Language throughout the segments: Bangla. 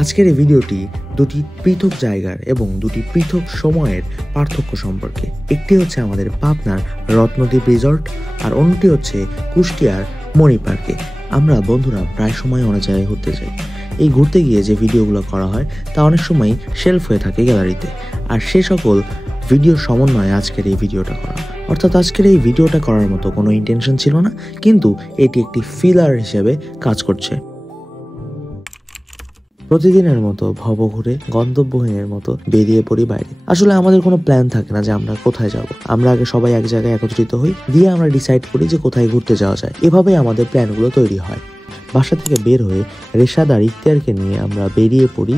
আজকের এই ভিডিওটি দুটি পৃথক জায়গার এবং দুটি পৃথক সময়ের পার্থক্য সম্পর্কে। একটি হচ্ছে আমাদের পাবনার রত্নদ্বীপ রিসর্ট আর অন্যটি হচ্ছে কুষ্টিয়ার মণি পার্কে। আমরা বন্ধুরা প্রায় সময় অনেক জায়গায় ঘুরতে যাই। এই ঘুরতে গিয়ে যে ভিডিওগুলো করা হয় তা অনেক সময় শেলফ হয়ে থাকে গ্যালারিতে, আর সে সকল ভিডিওর সমন্বয়ে আজকের এই ভিডিওটা করা। অর্থাৎ আজকের এই ভিডিওটা করার মতো কোনো ইন্টেনশন ছিল না, কিন্তু এটি একটি ফিলার হিসেবে কাজ করছে। প্রতিদিনের মতো ভবঘুরে গন্তব্যহীনের মতো বেরিয়ে পড়ি বাইরে। আসলে আমাদের কোনো প্ল্যান থাকে না যে আমরা কোথায় যাব। আমরা আগে সবাই এক জায়গায় একত্রিত হই, দিয়ে আমরা ডিসাইড করি যে কোথায় ঘুরতে যাওয়া যায়। এভাবেই আমাদের প্ল্যানগুলো তৈরি হয়। বাসা থেকে বের হয়ে রেশাদ আর ইখতিয়ারকে নিয়ে আমরা বেরিয়ে পড়ি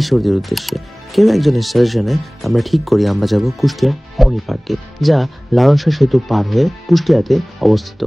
ঈশ্বরদীর উদ্দেশ্যে। কেউ একজনের সাজেশনে আমরা ঠিক করি আমরা যাব কুষ্টিয়ার মণি পার্কে, যা লালন শাহ সেতু পার হয়ে কুষ্টিয়াতে অবস্থিত।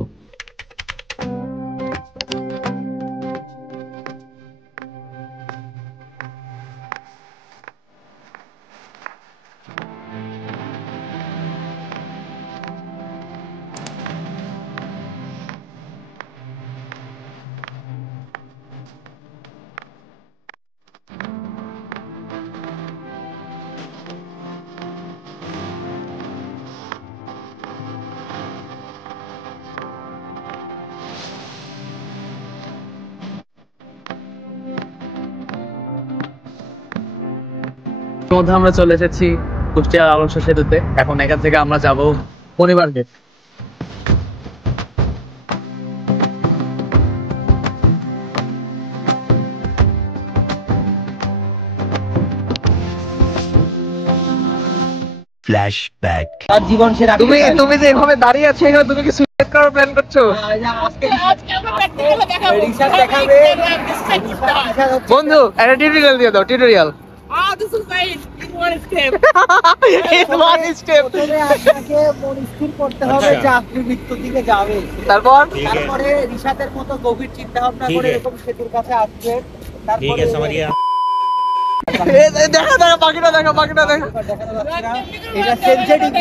মধ্যে আমরা চলে এসেছি কুষ্টিয়া লালন শাহ সেতুতে। এখন এখান থেকে আমরা যাব মণি পার্কে। ফ্ল্যাশব্যাক। আর জীবন সেরা তুমি যে এভাবে দাঁড়িয়ে আছো, এখানে তুমি কি সুইসাইড করার প্ল্যান করছো? বন্ধু একটা টিউটোরিয়াল দিয়ে দাও, tutorial. This is nice. One step. One step. আপনাকে মনস্থির করতে হবে যে আপনি মৃত্যুর দিকে যাবেন। তারপরে রিশাদের মতো গভীর চিন্তা ভাবনা করে এরকম সেতুর কাছে আসবেন। তারপরে এটা সেনসিটিভ,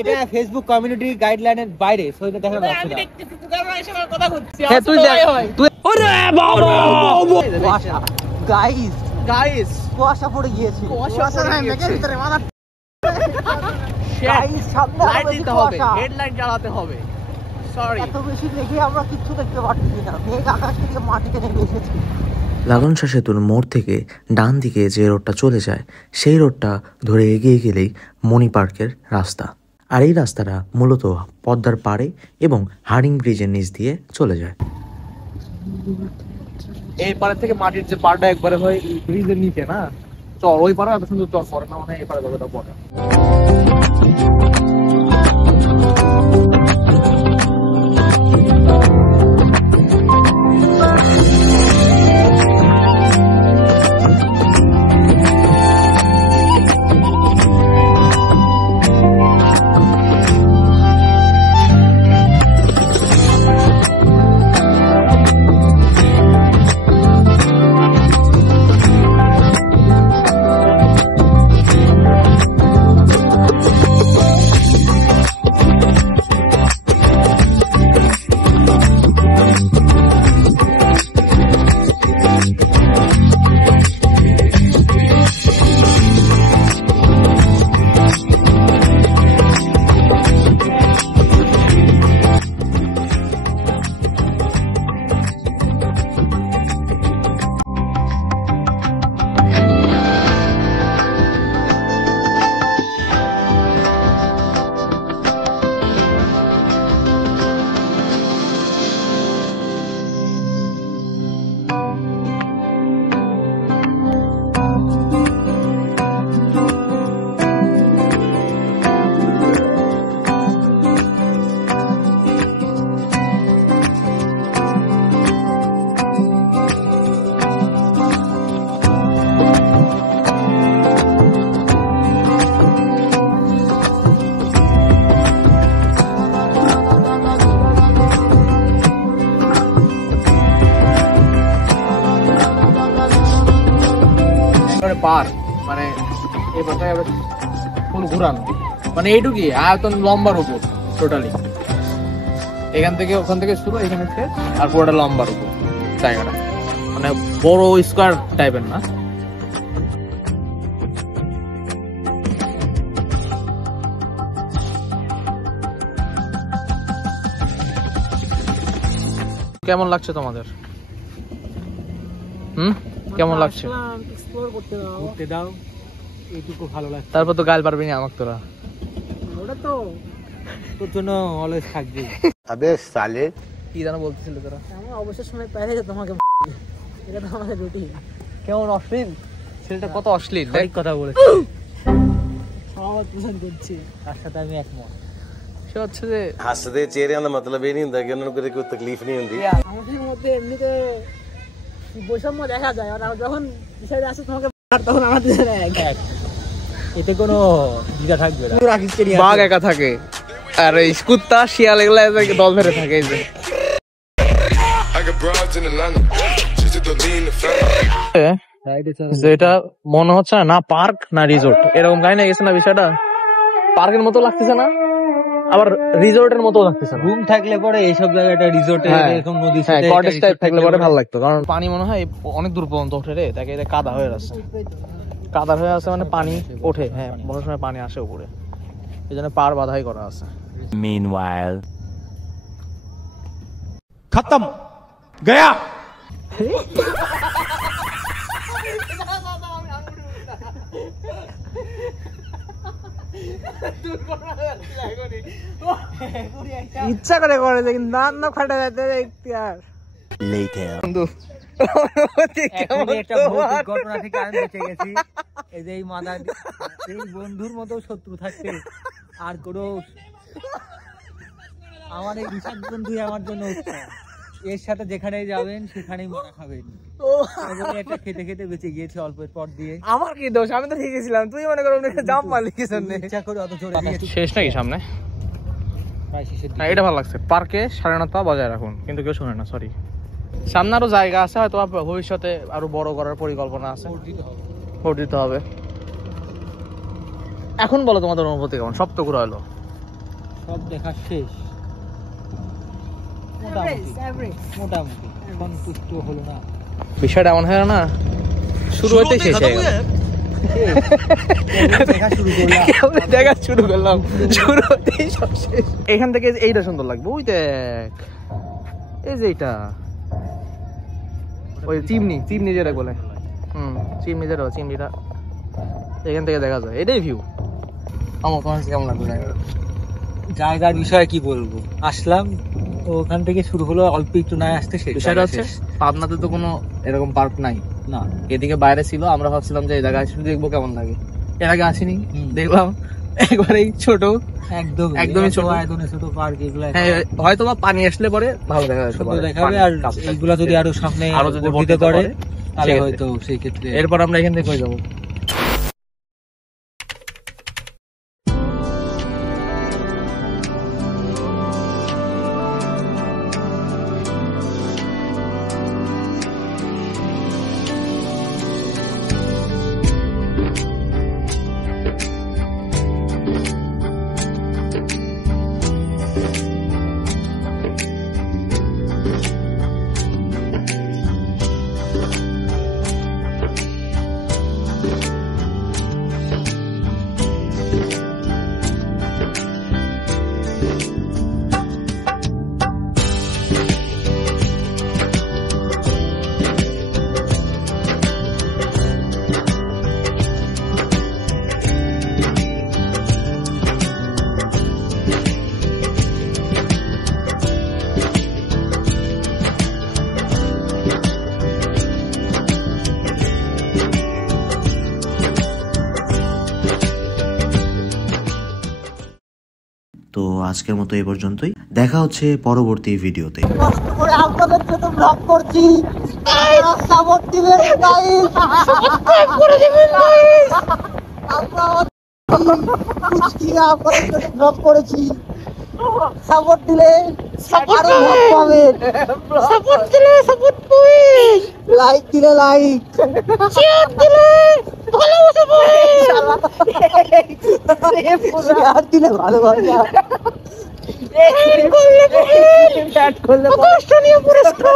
এটা ফেসবুক কমিউনিটি গাইডলাইনের বাইরে, সো এটা দেখা যাচ্ছে না। গাইস কুয়াশা পড়ে গিয়েছে। হেডলাইট জ্বালাতে হবে। এত বেশি দেখে আমরা কিচ্ছু দেখতে পাচ্ছি না। মেঘ আকাশ থেকে মাটিতে নেমে এসেছে। লালন শাহ সেতুর মোড় থেকে ডান দিকে যে রোডটা চলে যায়, সেই রোডটা ধরে এগিয়ে গেলেই মণি পার্কের রাস্তা। আর এই রাস্তাটা মূলত পদ্মার পাড়ে এবং হার্ডিং ব্রিজের নিচ দিয়ে চলে যায়। এই পাড়ে থেকে মাটির যে পাড়টা একবারে হয় ব্রিজের নিচে না, চল ওই পাড়ে এত সুন্দর চল করে না, মানে এই পাড়ে যাবে পড়ে। পার মানে এই পাশে ফুল ঘুরানো, মানে এইটুকুই আয়তন লম্বার উপর টোটালি। এখান থেকে ওখান থেকে শুরু, এখানে শেষ, আর পুরোটা লম্বার উপর জায়গাটা, মানে বড় স্কোয়ার টাইপের না, কেমন লাগছে তোমাদের? কেমন লাগছে? এক্সপ্লোর করতে দাও এইটুকু ভালো লাগছে। তারপর তো গাল পারবি না আমাকে তোরা। ওটা তো তোর জন্য অলওয়েজ থাকবে। আবে সালে কি জানো বলতেছিল তোরা? আমার অবসর সময় পাইলে যে তোমাকে এটা তো আমাদের রুটিন। কেমন অশ্লীল ছেলেটা, কত অশ্লীল। ঠিক কথা বলেছি, সহমত পোষণ করছি, তার সাথে আমি একমত। সে হচ্ছে যে ਹੱਸਦੇ ਚਿਹਰਿਆਂ ਦਾ ਮਤਲਬ ਇਹ ਨਹੀਂ ਹੁੰਦਾ ਕਿ ਉਹਨਾਂ ਨੂੰ ਕੋਈ ਤਕਲੀਫ ਨਹੀਂ ਹੁੰਦੀ। আমাদের মধ্যে এমনিতে বৈষম্য দেখা যায়, আর যখন বিষয়টা আসে তোমাকে তখন আমাদের এক এতে কোনো দ্বিধা থাকবে না। বাঘ একা থাকে আর এই কুত্তা শিয়াল এগুলা দল ধরে থাকে। এই যে এটা মনে হচ্ছে না পার্ক না রিসোর্ট, এরকম কাহিনী গেছে না বিষয়টা। পার্কের মতো লাগতেছে না, আবার রিসোর্টের মতো লাগতেছে না। রুম থাকলে পরে এইসব জায়গাটা রিসোর্টে এরকম নদী কটেজ টাইপ থাকলে পরে ভালো লাগতো, কারণ পানি মনে হয় অনেক দূর পর্যন্ত ওঠে রে। তাকে কাদা হয়ে আছে, কাদা হয়ে আছে মানে পানি ওঠে। হ্যাঁ, বড় সময় পানি আসে উপরে, এই জন্য পার বাধাই করা আছে। Meanwhile खत्म गया। ইচ্ছা করে করে যে কিন্তু না ফাটা যাতে আর later একটা ভৌতিক ঘটনা থেকে আমি বেঁচে গেছি। এই যে এই মাদার এই বন্ধুর মতো শত্রু থাকতে আর কোনো আমার এই বিশাল বন্ধুই আমার জন্য উত্তম। এর সাথে যেখানেই যাবেন সেখানেই মারা খাবেন। একটা খেতে খেতে বেঁচে গিয়েছে অল্প পর দিয়ে। আমার কি দোষ? আমি তো ঠিক ছিলাম, তুই মনে করো জাম্প মারলি কি জন্য? ইচ্ছা করে অত জোরে শেষ নাকি সামনে? প্রায় শেষের না, এটা ভালো লাগছে। পার্কে স্বাধীনতা বজায় রাখুন, কিন্তু কেউ শুনে না। সরি, সামনে আরো জায়গা আছে, হয়তো ভবিষ্যতে আরো বড় করার পরিকল্পনা আছে। ভোট দিতে হবে। এখন বলো তোমাদের অনুভূতি কেমন? সব তো ঘুরা হলো, সব দেখা শেষ, মোটামুটি সন্তুষ্ট হলো না। বিষয়টা এমন হয় না, শুরু হইতে শেষ হয়ে গেল। দেখা শুরু করলাম, শুরু হতেই সব শেষ। এখান থেকে এইটা সুন্দর লাগবে। ওই দেখ, এই যে এইটা ওই চিমনি যেটা বলে, চিমনি যেটা, চিমনিটা এখান থেকে দেখা যায়। এটাই ভিউ। আমার কাছে কেমন লাগবে জায়গার বিষয়ে কি বলবো? আসলাম ওখান থেকে শুরু হলো, অল্প একটু না আসতে শেষ। বিষয়টা হচ্ছে পাবনাতে তো কোনো এরকম পার্ক নাই না, এদিকে বাইরে ছিল। আমরা ভাবছিলাম যে এই জায়গায় শুধু দেখবো কেমন লাগে। এর আগে আসিনি, দেখলাম একবারেই ছোট, একদমই ছোট পার্ক। এগুলো হয়তো বা পানি আসলে পরে ভালো দেখাবে, আর এইগুলা যদি আরো সামনে আরো যদি বর্ধিত করে তাহলে হয়তো সেই ক্ষেত্রে। এরপর আমরা এখান থেকে হয়ে যাবো। তো আজকের মতো এই পর্যন্তই, দেখা হচ্ছে পরবর্তী ভিডিওতে। কষ্ট করে আপনাদের জন্য ব্লগ করছি, সাপোর্ট দিবেন গাইস, সাবস্ক্রাইব করে দিবেন গাইস। আমরা আপনাদের জন্য ব্লগ করেছি, সাপোর্ট দিলে আরো ব্লগ পাবেন। সাপোর্ট দিলে সাপোর্ট পাবেন, লাইক দিলে লাইক, শেয়ার দিলে ভালোবাসা পাবেন, শেয়ার দিলে ভালোবাসা, চ্যাট করলে পুরস্কার।